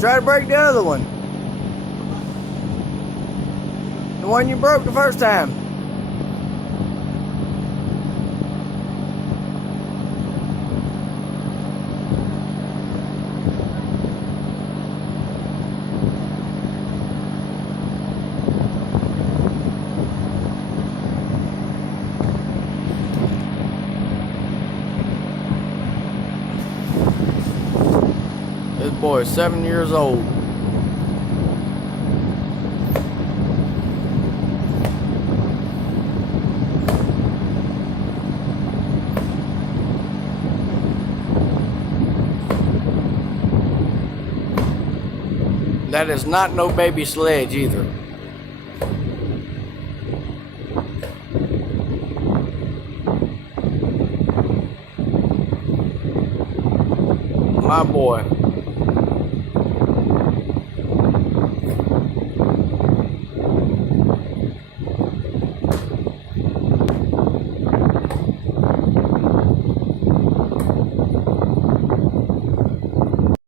Try to break the other one. The one you broke the first time. This boy is 7 years old. That is not no baby sledge either. My boy.